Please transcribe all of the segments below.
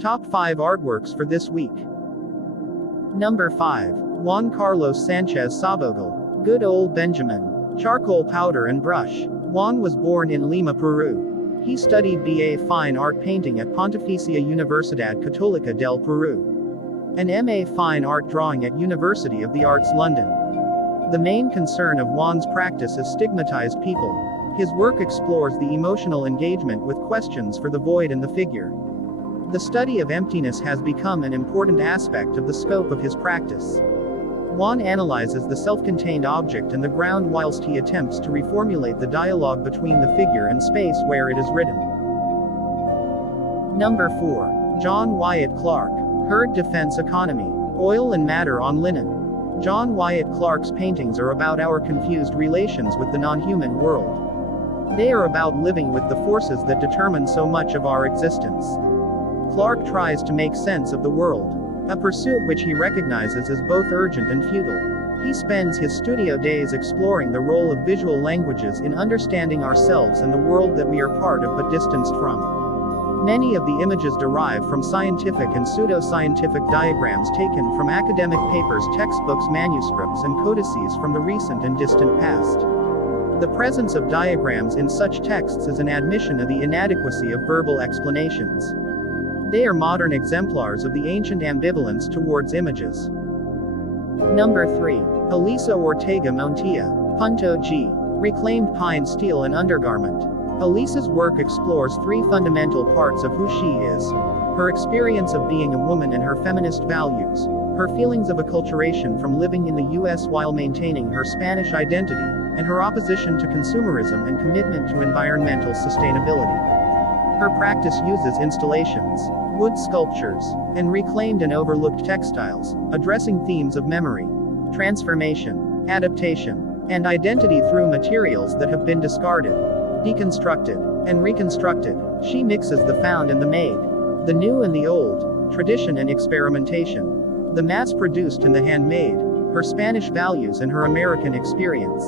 Top 5 artworks for this week. Number 5. Juan Carlos Sanchez Sabogal. Good Old Benjamin. Charcoal powder and brush. Juan was born in Lima, Peru. He studied BA Fine Art Painting at Pontificia Universidad Católica del Peru. And MA Fine Art Drawing at University of the Arts London. The main concern of Juan's practice is stigmatized people. His work explores the emotional engagement with questions for the void and the figure. The study of emptiness has become an important aspect of the scope of his practice. Juan analyzes the self-contained object and the ground whilst he attempts to reformulate the dialogue between the figure and space where it is written. Number 4. John Wyatt Clarke. Herd Defense Economy. Oil and Matter on Linen. John Wyatt Clarke's paintings are about our confused relations with the non-human world. They are about living with the forces that determine so much of our existence. Clarke tries to make sense of the world, a pursuit which he recognizes as both urgent and futile. He spends his studio days exploring the role of visual languages in understanding ourselves and the world that we are part of but distanced from. Many of the images derive from scientific and pseudo-scientific diagrams taken from academic papers, textbooks, manuscripts, and codices from the recent and distant past. The presence of diagrams in such texts is an admission of the inadequacy of verbal explanations. They are modern exemplars of the ancient ambivalence towards images. Number 3. Elisa Ortega Montilla. Punto G. Reclaimed pine steel and undergarment. Elisa's work explores 3 fundamental parts of who she is: her experience of being a woman and her feminist values, her feelings of acculturation from living in the US while maintaining her Spanish identity, and her opposition to consumerism and commitment to environmental sustainability. Her practice uses installations, wood sculptures, and reclaimed and overlooked textiles, addressing themes of memory, transformation, adaptation, and identity through materials that have been discarded, deconstructed, and reconstructed. She mixes the found and the made, the new and the old, tradition and experimentation, the mass-produced and the handmade, her Spanish values and her American experience.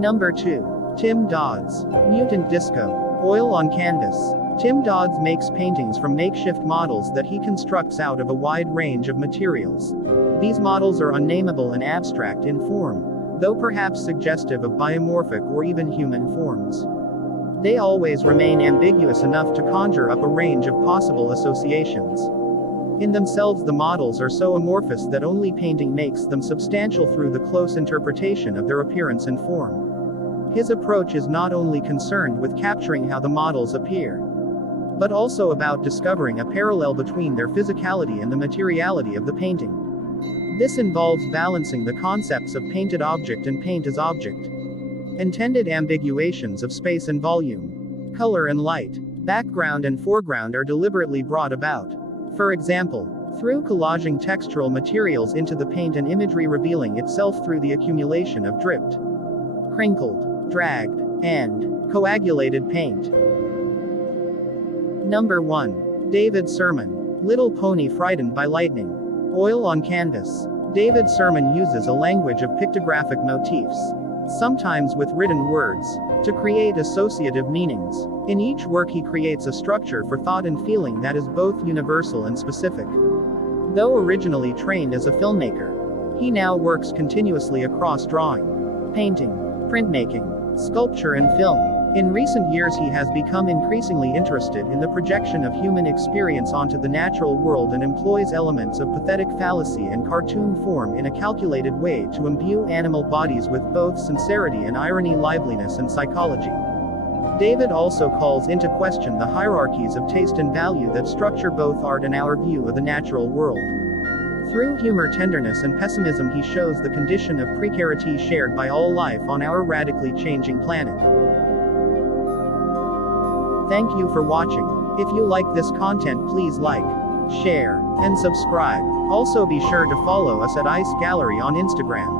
Number 2. Tim Dodds. Mutant Disco. Oil on Canvas. Tim Dodds makes paintings from makeshift models that he constructs out of a wide range of materials. These models are unnameable and abstract in form, though perhaps suggestive of biomorphic or even human forms. They always remain ambiguous enough to conjure up a range of possible associations. In themselves, the models are so amorphous that only painting makes them substantial through the close interpretation of their appearance and form. His approach is not only concerned with capturing how the models appear, but also about discovering a parallel between their physicality and the materiality of the painting. This involves balancing the concepts of painted object and paint as object. Intended ambiguations of space and volume, color and light, background and foreground are deliberately brought about. For example, through collaging textural materials into the paint and imagery revealing itself through the accumulation of dripped, crinkled, dragged, and coagulated paint. Number 1. David Surman. Little Pony Frightened by Lightning. Oil on Canvas. David Surman uses a language of pictographic motifs, sometimes with written words, to create associative meanings. In each work he creates a structure for thought and feeling that is both universal and specific. Though originally trained as a filmmaker, he now works continuously across drawing, painting, printmaking, sculpture and film. In recent years he has become increasingly interested in the projection of human experience onto the natural world and employs elements of pathetic fallacy and cartoon form in a calculated way to imbue animal bodies with both sincerity and irony, liveliness and psychology. David also calls into question the hierarchies of taste and value that structure both art and our view of the natural world. Through humor, tenderness and pessimism he shows the condition of precarity shared by all life on our radically changing planet. Thank you for watching. If you like this content, please like, share, and subscribe. Also be sure to follow us at Ice Gallery on Instagram.